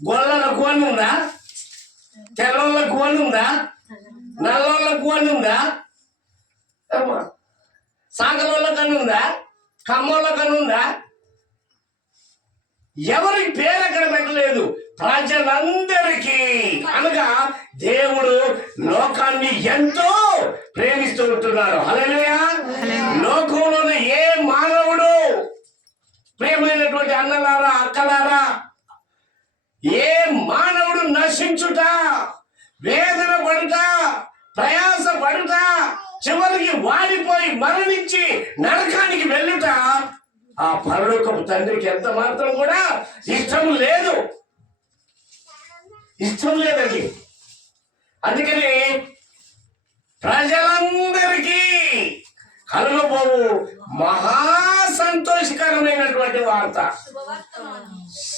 గొల్లలకు అని ఉందా? తెల్లలకు అని ఉందా? నల్లోళ్ళకు అని ఉందా? సాగలోళ్ళకు అని ఉందా? కమ్మోళ్ళకు అని ఉందా? ఎవరికి పేరు అక్కడ పెట్టలేదు, ప్రజలందరికీ. అనగా దేవుడు లోకాన్ని ఎంతో ప్రేమిస్తూ ఉంటున్నాడు. హల్లెలూయా. లోకంలోని ఏ మానవుడు, ప్రియమైనటువంటి అన్నలారా అక్కలారా, ఏ మానవుడు నశించుట, వేదన పడుట, ప్రయాస పడుట, చివరికి వాడిపోయి మరణించి నరకానికి వెళ్ళుట ఆ పరలోకపు తండ్రికి ఎంత మాత్రం కూడా ఇష్టం లేదు, ఇష్టం లేదండి. అందుకని ప్రజలందరికీ కలుగబోవు మహా సంతోషకరమైనటువంటి వార్త.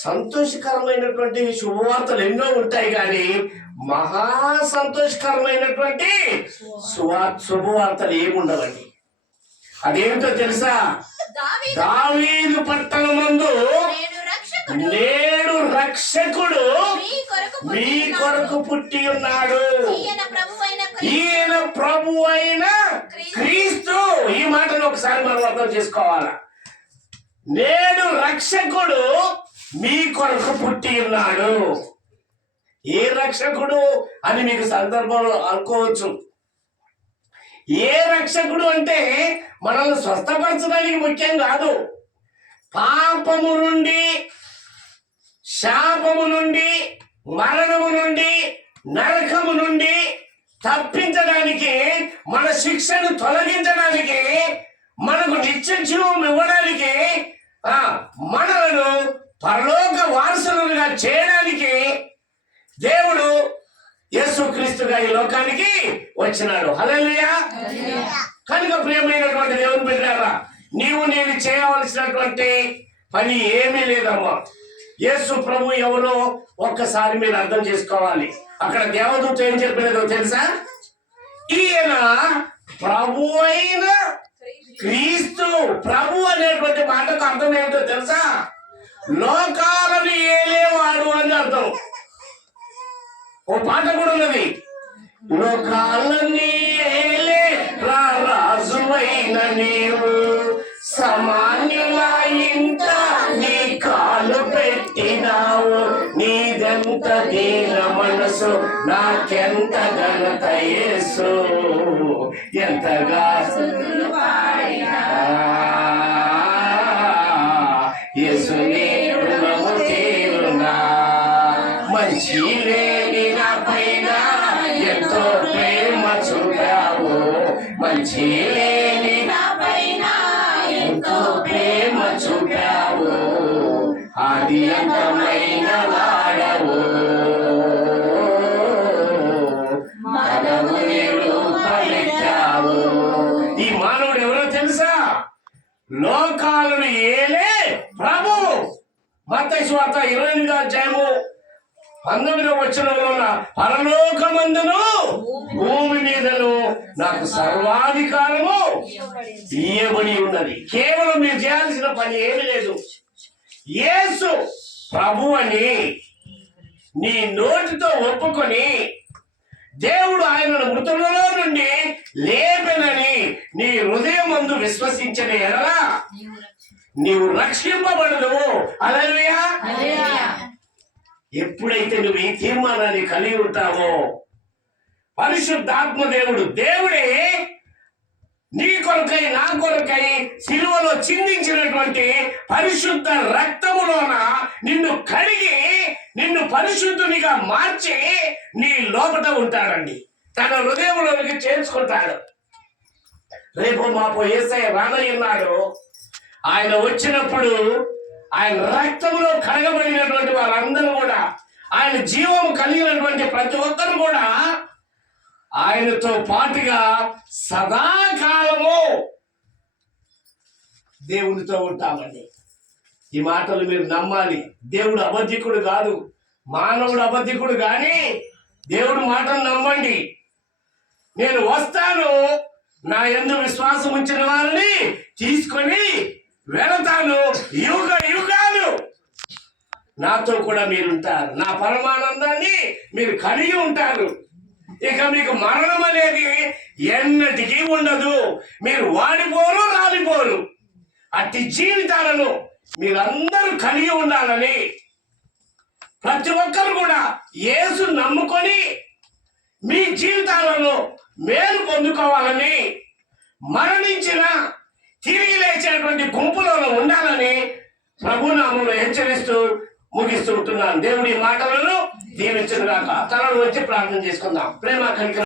సంతోషకరమైనటువంటి శుభవార్తలు ఎన్నో ఉంటాయి, కానీ మహా సంతోషకరమైనటువంటి శుభవార్తలు ఏముండవండి. అదేమిటో తెలుసా? దావీదు పట్టణమందు నేడు రక్షకుడు మీ కొరకు పుట్టి ఉన్నాడు. ఈయన ప్రభు అయిన క్రీస్తు. ఈ మాటను ఒకసారి మనం అర్థం చేసుకోవాలా. నేడు రక్షకుడు మీ కొరకు పుట్టి ఉన్నాడు. ఏ రక్షకుడు అని మీకు సందర్భంలో అనుకోవచ్చు. ఏ రక్షకుడు అంటే మనల్ని స్వస్థపరచడానికి ముఖ్యం కాదు, పాపము నుండి, శాపము నుండి, మరణము నుండి, నరకము నుండి తప్పించడానికి, మన శిక్షను తొలగించడానికి, మనకు నిత్య జీవం ఇవ్వడానికి, మనలను పరలోక వారసులుగా చేయడానికి దేవుడు యేసుక్రీస్తుగా ఈ లోకానికి వచ్చినాడు. హల్లెలూయా. కనుక ప్రియమైనటువంటి దేవుని బిడ్డలారా, నీవు నేను చేయవలసినటువంటి పని ఏమీ లేదమ్మా. యేసు ప్రభు ఎవరో ఒక్కసారి మీరు అర్థం చేసుకోవాలి. అక్కడ దేవదూత ఏం చెప్పినదో తెలుసా? ఈయన ప్రభు అయిన క్రీస్తు. ప్రభు అనేటువంటి మాటకు అర్థం ఏమిటో తెలుసా? లోకాలను ఏలేవాడు అని అర్థం. ఓ పాట కూడా ఉన్నది, లోకాలన్నీ ఏలే రాజువైన నీవు, సామాన్యుల ఇంట నీ కాలు పెట్టినావు, నీదెంత దీన మనసు, నాకెంత ఘనత యేసు, ఎంతగా యేసుని రుణము తీరునా, మంచి లేని నా పైన ఎంతో ప్రేమ చూపావు, మంచి లేని నా పైన ఎంతో ప్రేమ చూపావు, ఆది అంతమైన వాడవు, మానవుని రూపమెత్తావు. ఈ మానవుడు ఎవరో తెలుసా? లోకాలను ఏలే ప్రభు. మత్తయి సువార్త 28వ అధ్యాయము 19వ వచనంలో, పరలోకమందును భూమి మీదను నాకు సర్వాధికారము ఇయ్యబడి ఉన్నది. కేవలం మీరు చేయాల్సిన పని ఏమి లేదు. యేసు ప్రభు అని నీ నోటితో ఒప్పుకొని, దేవుడు ఆయనను మృతులలో నుండి లేపెనని నీ హృదయమందు విశ్వసించిన ఎడల నీవు రక్షింపబడదువు. హల్లెలూయా. ఎప్పుడైతే నువ్వు ఈ తీర్మానాన్ని కలిగి ఉంటావో, పరిశుద్ధాత్మ దేవుడే నీ కొరకై నా కొరకై సిలువలో చిందించినటువంటి పరిశుద్ధ రక్తములోన నిన్ను కడిగి నిన్ను పరిశుద్ధునిగా మార్చి నీ లోపట ఉంటాడండి. తన హృదయంలోనికి చేర్చుకుంటాడు. రేపు మాపో యేసయ్య రానయ్యున్నాడు. ఆయన వచ్చినప్పుడు ఆయన రక్తంలో కడగబడినటువంటి వారందరూ కూడా, ఆయన జీవం కలిగినటువంటి ప్రతి ఒక్కరు కూడా ఆయనతో పాటుగా సదాకాలము దేవునితో ఉంటామండి. ఈ మాటలు మీరు నమ్మాలి. దేవుడు అబద్ధికుడు కాదు, మానవుడు అబద్ధికుడు, కానీ దేవుడు మాటను నమ్మండి. నేను వస్తాను, నా యందు విశ్వాసం ఉంచిన వారిని తీసుకొని వెళతాను, యుగ యుగాలు నాతో కూడా మీరు ఉంటారు, నా పరమానందాన్ని మీరు కలిగి ఉంటారు. ఇక మీకు మరణం అనేది ఎన్నటికీ ఉండదు. మీరు వాడిపోరు, రాలిపోరు. అట్టి జీవితాలను మీరందరూ కలిగి ఉండాలని, ప్రతి ఒక్కరు కూడా యేసు నమ్ముకొని మీ జీవితాలను మేలు పొందుకోవాలని, మరణించిన తిరిగి లేచేటువంటి గుంపులో ఉండాలని ప్రభునామములో హెచ్చరిస్తూ ముగిస్తూ ఉంటున్నాను. దేవుడి మాటలను దీవించుగాక. తలను వచ్చి ప్రార్థన చేసుకుందాం. ప్రేమ కలిగి